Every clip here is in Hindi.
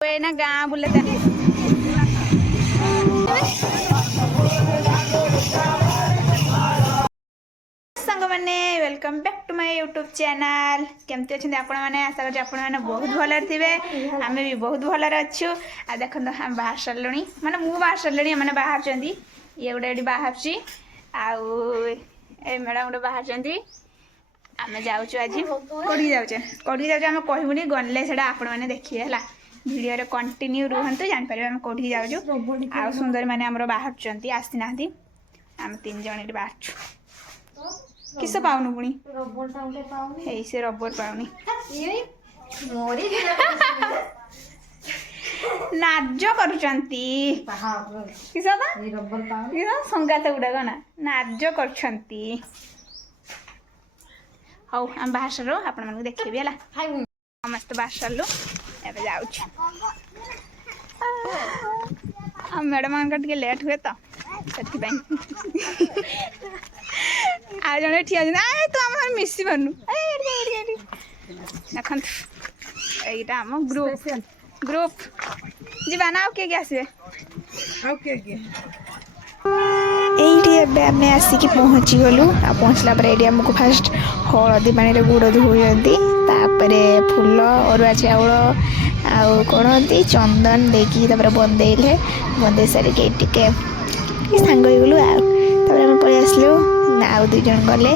ना गाँ बुले सांग मैंने welcome back to my YouTube channel केमती अच्छे आपण मैंने आशा करते आपण मैंने बहुत भल थे आम भी बहुत भल अच्छु आ देख आम बाहर सारू माने मु बाहर सारे मैंने बाहर ये गोटे ये बाहर ए मैडम गोटे बाहर आम जाऊँ आज कौटी जाऊँ आम कहूनी गले से आपण मैंने देखिए है भिडियो कंटिन्यू रुहतु जापर आम कौटी जाऊँ आ सुंदर मैंने आम बाहर आसीना आम तीन जन बाहर किस पाऊनु पुणी से रबर पाऊनी नाज करुचंती किस संगात गुड़ाक ना नाज करुचंती हौ आम बाहर सारू आपण मानक देखिबी हला समस्त बाहर सारू एबे जाउछ आ मैडम मानक टिके लेट हुए तो सेति पई आ जने ठिया जने आ तू हम मिसी बनू ए देखन एटा हम ग्रुप जीवा ना के आसे ओके एइटी एबे आमे आसिकी पहुँची गलु आ पहुँचला पर एडी हमको फास्ट हळदी पानी रे गुड़ धोइयंती तापरे फूल अरुआ चाउल आउ कोन होती चंदन देकी तापर बंदे सारी के टिके सांग हो गलु आ तापर हम पळे आसलु आउ दुई जन गले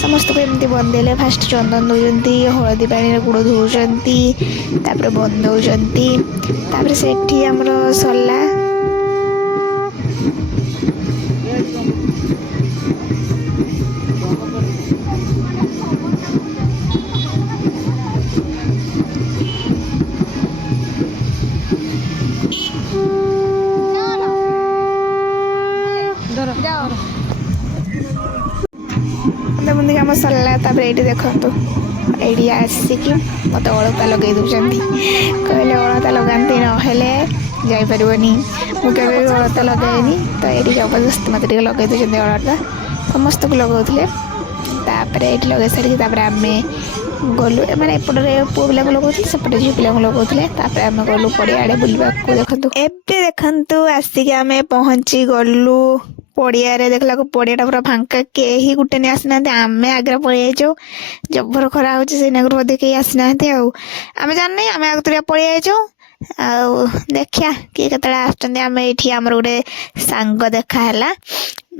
समस्त को एमती बंदेले फास्ट चंदन दौरान हलदी पानी गुड़ धोचन तापर बंदौन तापर सेठी हमर सरला मुझे आम सरला ये देखु ये आसिकी मत अलता लगे दूसरी कहले अलता लगाती ना जापरनी मुझे अलता लगाएनी तो ये जबरदस्त मत लगे दूसरी अलता समस्त को लगाऊे ये लगे सारी आम गलु मैंने एपटे पुओ पिला लगाते सेपटे झील पिला लगाते आम गलु पड़िया बुलवा देखु एबे देखु आसिक आम पहुँची गलु पड़िया देखला पड़ियाटा पूरा फांका कहीं गोटे नहीं आसना आम आगे पड़े जाऊ जबर खरा हो बोधे कहीं आसना आम जाने आम आगे पड़े जाऊ देखिया किए के आम ये आम गोटे सांग देखाला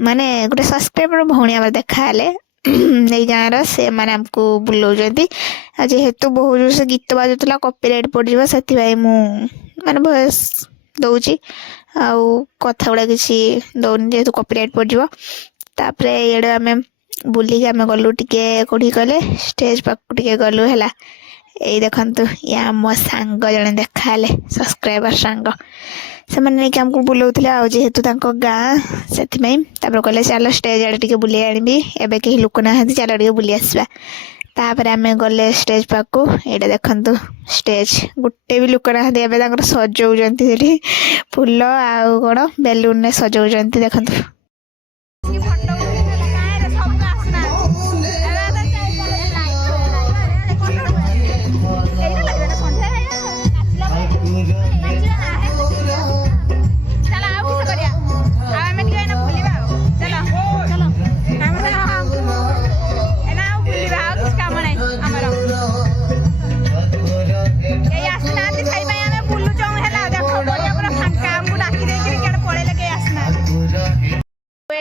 माने गोटे सब्सक्राइबर भौणी आम देखाले नहीं गाँव से मैंने आमको बुलाऊँ जेहेतु बहुत जोर से गीत बाजुला कॉपीराइट पड़ जाए से माने वॉइस दौची आउ कथा गुड़ा किसी दौनी जेहेतु कॉपीराइट पड़ जापर ये आम बुलिक आम गलु टिके कौटी गले स्टेज पाक टिके गलु है यही देखु ये आम सांग जड़े देखाले सब्सक्राइबर सांग से मैंने आमको बुलाऊे आ जेहेतु गाँ से कहले चल स्टेज आड़े टे बुले आनी एवं कहीं लोक ना चल टे बुली आसवा तापर आम गले स्टेज पाक ये देखु स्टेज गोटे भी लोक ना सजाऊँ फूल आउ कौन बेलून सजाऊँ देखु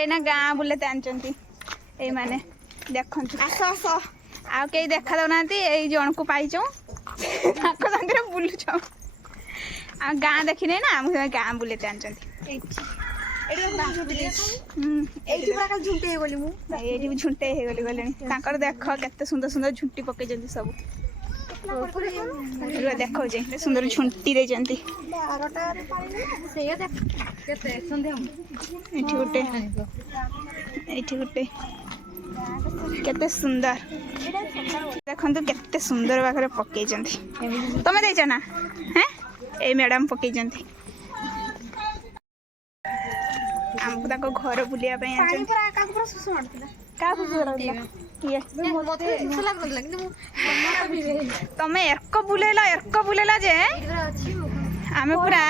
ना गाँ बुले माने देखु आस आस आ कई देखा दौना जन को पाई बुलुच आ गाँ देखने ना मुझे गाँ बुले झुंटे गले देख के सुंदर सुंदर झुंटी पकई सब देखा सुंदर झुंटी देती गोटे केते सुंदर देखु केते सुंदर पाखे पकई तुम देच ना हाँ ये मैडम पकई आमको घर बुलिया तमें एर्क बुलेला जे आम पूरा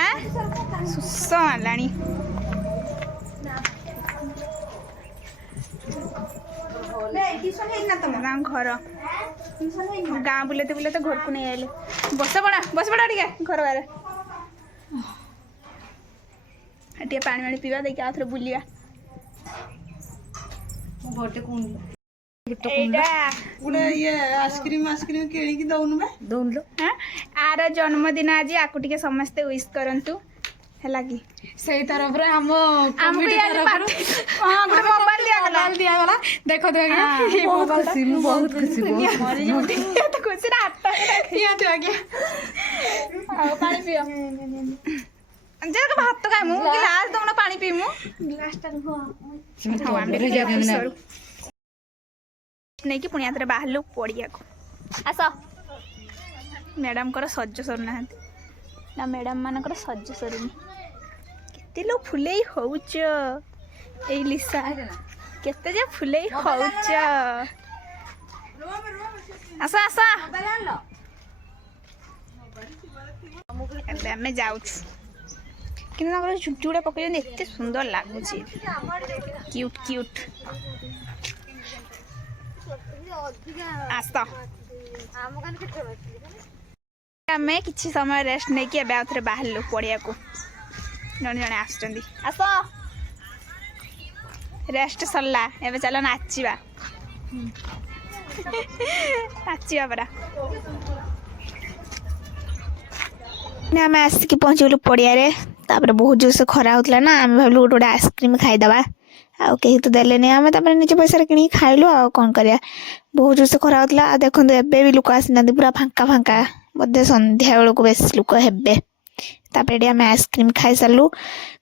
सुस माराणी घर गाँ बुलते बुलते घर को नहीं आइले बस पड़ा टे घर बारे टे पानी पानी पीवा देखिए आउ थे बुलिया आइसक्रीम किणी दौन आर जन्मदिन आज आपको टे समस्ते विश करंतु है कि से तरफ मोबाइल दिया गला देख बहुत खुशी खुशी हाथ पानी पियो जरा भात खाए मु गिलास दउना पानी पीमु नहीं कि पुणी हाथ बाहर पड़िया को आस मैडम को सज सरुना ना मैडम मानकर सज सरुनी केते लोग फुले होउच ए लिसा केते जे फुले होउच आस आस एबे हमें जाउछु कि चुटुड़ा पकड़ एत सुंदर लगुच क्यूट क्यूट आस आम कि समय रेस्ट नहीं कि बाहर पड़िया को जन जन आस रेस्ट सरला एवं चल नाचवा नाचवा परा आम आसिक पहुँचगलु पड़िया तापर बहुत जोर से खरा होता ना आम भाविलु गोटे गोटे आइसक्रीम खाईदे आउ कहीं तो देलेनी आम निज पैसा कि खाइलु आ कौन कर बहुत जोर से खरा होता देखो एबे भी लोक आसी पूरा फांका फांका बोधे संध्या बेलू बेस लोक हेबे तापर आम आइसक्रीम खाई सारू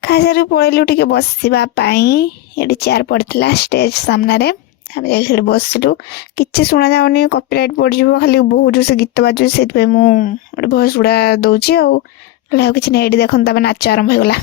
पलू टे बसवाई ये चेयर पड़ा स्टेज सामने आम जा बसलु कि शुणा जाऊनी कॉपीराइट पड़ जाए खाली बहुत जोर से गीत बाजू से मुझे भयस गुड़ा दूसरी आउ कि नहीं देखो नाच आरंभ होगला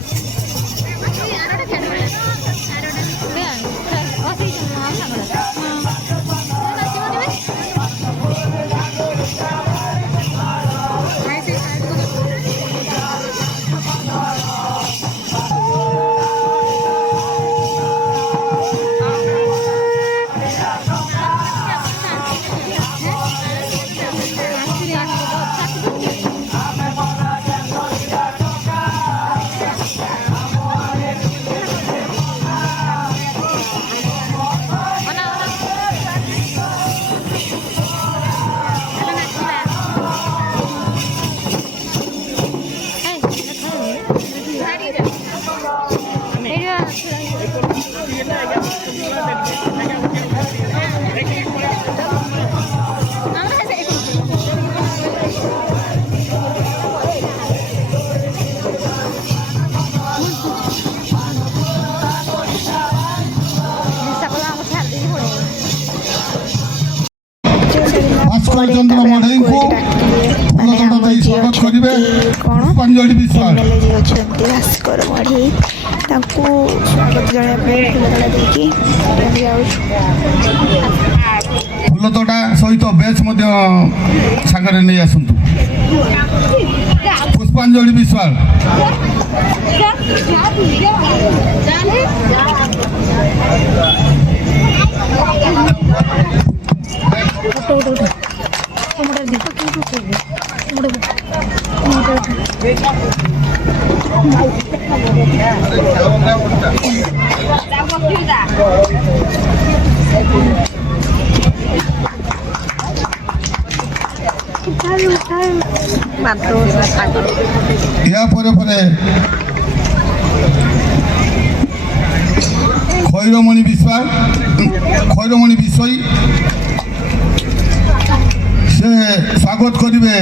चंद्र मढ़ई को पुष्पांजलि विश्वाल भास्कर मढ़ई स्वागत जनाई फूलतोड़ा देखिए फूलतोड़ा सहित बेच सागर नहीं आसतु पुष्पांजलि विश्वाल खैरमणि विश्वाल खैरमणि विषय से स्वागत करेंगे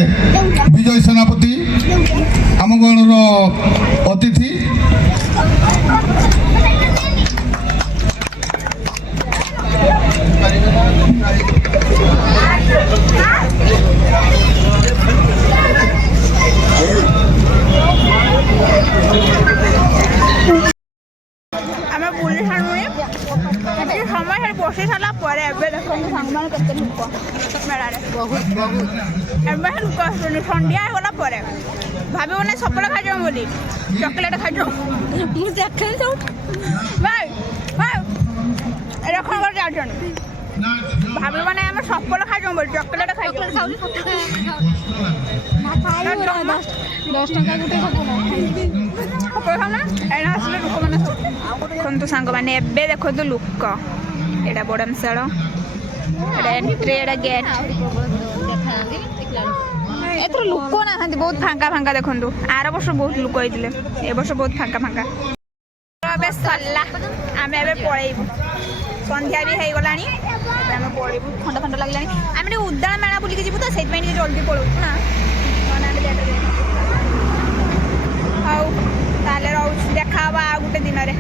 विजय सेनापति आम गणर अतिथि समय ଖାଲି ବସି ସାରିଲା ପରେ ଏବେ ଦେଖନ୍ତୁ ସାଙ୍ଗମାନେ କେତେ ଲୋକ ମେଳାରେ ଏବେ ଲୋକ ଆସୁଛନ୍ତି ସନ୍ଧ୍ୟା ହେଇଗଲା ପରେ ଭାବିବନି ସପଳ ଖାଇଯାଉ ବୋଲି ଚକୋଲେଟ୍ ଖାଇଯାଉ ମୁଁ ଦେଖେନି ସବୁ ଭାଇ ଭାଇ ଏଇଟା କ'ଣ କରି ଯାଉଛନ୍ତି ଭାବିବନି ଆମେ ସପଳ ଖାଇଯାଉ ବୋଲି ଚକୋଲେଟ୍ ଖାଇଯାଉ 10 ଟଙ୍କା ଗୋଟେ ଏଇନା ଆସିଲେ ଲୋକମାନେ ସବୁ ଦେଖନ୍ତୁ ସାଙ୍ଗମାନେ ଏବେ ଦେଖନ୍ତୁ ଲୋକ ଏଇଟା ବଡ଼ମଶାଳ ଏଇଟା ଏଣ୍ଟ୍ରି ଏଇଟା ଗେଟ୍ ଏଥର ଲୋକ ନାହାନ୍ତି ବହୁତ ଫାଙ୍କା ଫାଙ୍କା ଦେଖନ୍ତୁ ଆର ବର୍ଷ ବହୁତ ଲୋକ ହେଇଥିଲେ ଏ ବର୍ଷ ବହୁତ ଫାଙ୍କା ଫାଙ୍କା ଏବେ ସରିଲା ଆମେ ଏବେ ପଳେଇବୁ ସନ୍ଧ୍ୟା ବି ହେଇଗଲାଣି ଏବେ ଆମେ ପଳେଇବୁ ଥଣ୍ଡା ଥଣ୍ଡା ଲାଗିଲାଣି ଆମେ ଟିକେ ଉଦାଳ ମେଳା ବୁଲିକି ଯିବୁ ତ ସେଇଥିପାଇଁ ଟିକେ ଜଲ୍ଦି ପଳଉଛୁ ନା ନହେଲେ ଆମେ ଲେଟ୍ ହଉ ତାହେଲେ ରହୁଛୁ ଦେଖା ହବା ଆଉ ଗୋଟେ ଦିନରେ